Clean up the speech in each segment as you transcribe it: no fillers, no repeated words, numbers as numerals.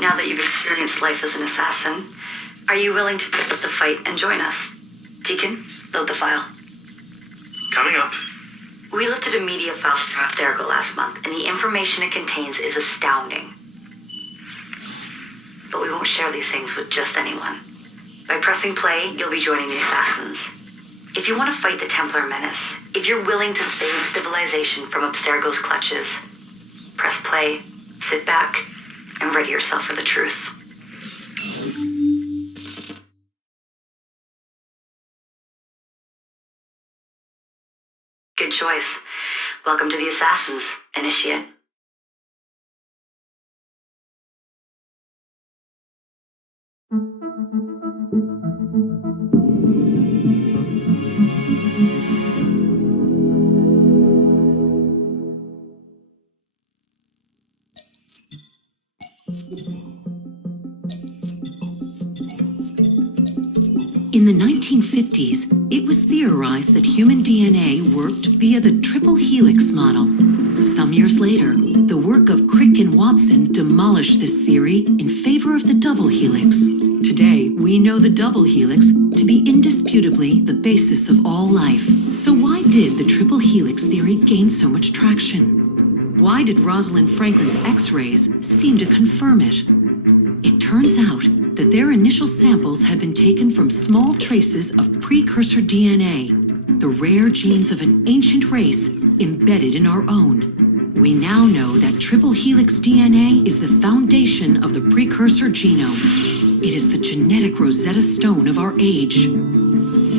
Now that you've experienced life as an assassin, are you willing to pick up the fight and join us? Deacon, load the file. Coming up. We lifted a media file from Abstergo last month, and the information it contains is astounding. But we won't share these things with just anyone. By pressing play, you'll be joining the assassins. If you want to fight the Templar menace, if you're willing to save civilization from Abstergo's clutches, press play, sit back, and ready yourself for the truth. Good choice. Welcome to the Assassins, Initiate. In the 1950s, it was theorized that human DNA worked via the triple helix model. Some years later, the work of Crick and Watson demolished this theory in favor of the double helix. Today, we know the double helix to be indisputably the basis of all life. So why did the triple helix theory gain so much traction? Why did Rosalind Franklin's X-rays seem to confirm it? It turns out that their initial samples had been taken from small traces of precursor DNA, the rare genes of an ancient race embedded in our own. We now know that triple helix DNA is the foundation of the precursor genome. It is the genetic Rosetta Stone of our age.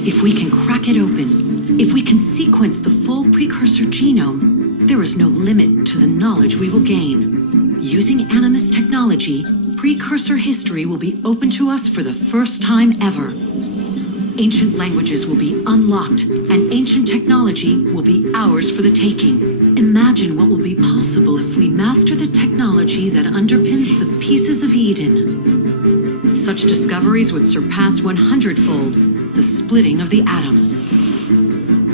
If we can crack it open, if we can sequence the full precursor genome, there is no limit to the knowledge we will gain. Using Animus technology, precursor history will be open to us for the first time ever. Ancient languages will be unlocked, and ancient technology will be ours for the taking. Imagine what will be possible if we master the technology that underpins the pieces of Eden. Such discoveries would surpass 100-fold the splitting of the atom.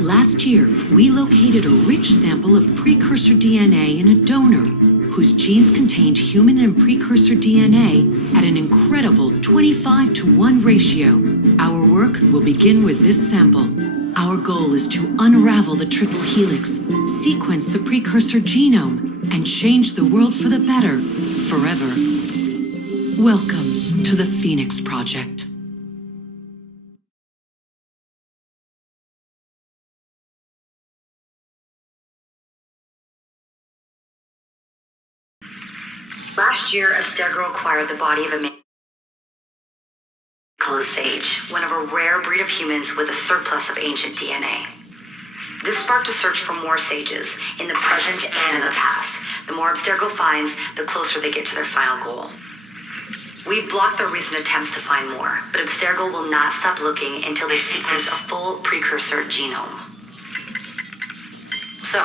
Last year, we located a rich sample of precursor DNA in a donor whose genes contained human and precursor DNA at an incredible 25-to-1 ratio. Our work will begin with this sample. Our goal is to unravel the triple helix, sequence the precursor genome, and change the world for the better, forever. Welcome to the Phoenix Project. Last year, Abstergo acquired the body of a man called Sage, one of a rare breed of humans with a surplus of ancient DNA. This sparked a search for more sages, in the present and in the past. The more Abstergo finds, the closer they get to their final goal. We've blocked their recent attempts to find more, but Abstergo will not stop looking until they sequence a full precursor genome. So,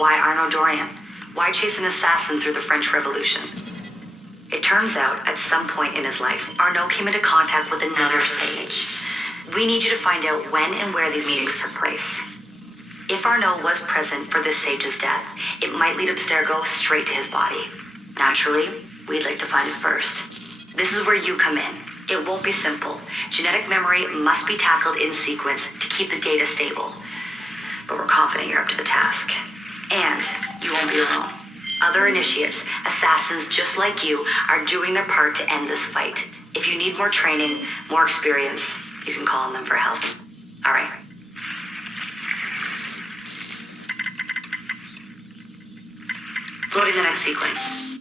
why Arnaud Dorian? Why chase an assassin through the French Revolution? It turns out, at some point in his life, Arnaud came into contact with another sage. We need you to find out when and where these meetings took place. If Arnaud was present for this sage's death, it might lead Abstergo straight to his body. Naturally, we'd like to find it first. This is where you come in. It won't be simple. Genetic memory must be tackled in sequence to keep the data stable. But we're confident you're up to the task. And you won't be alone. Other initiates, assassins just like you, are doing their part to end this fight. If you need more training, more experience, you can call on them for help. All right. Loading the next sequence.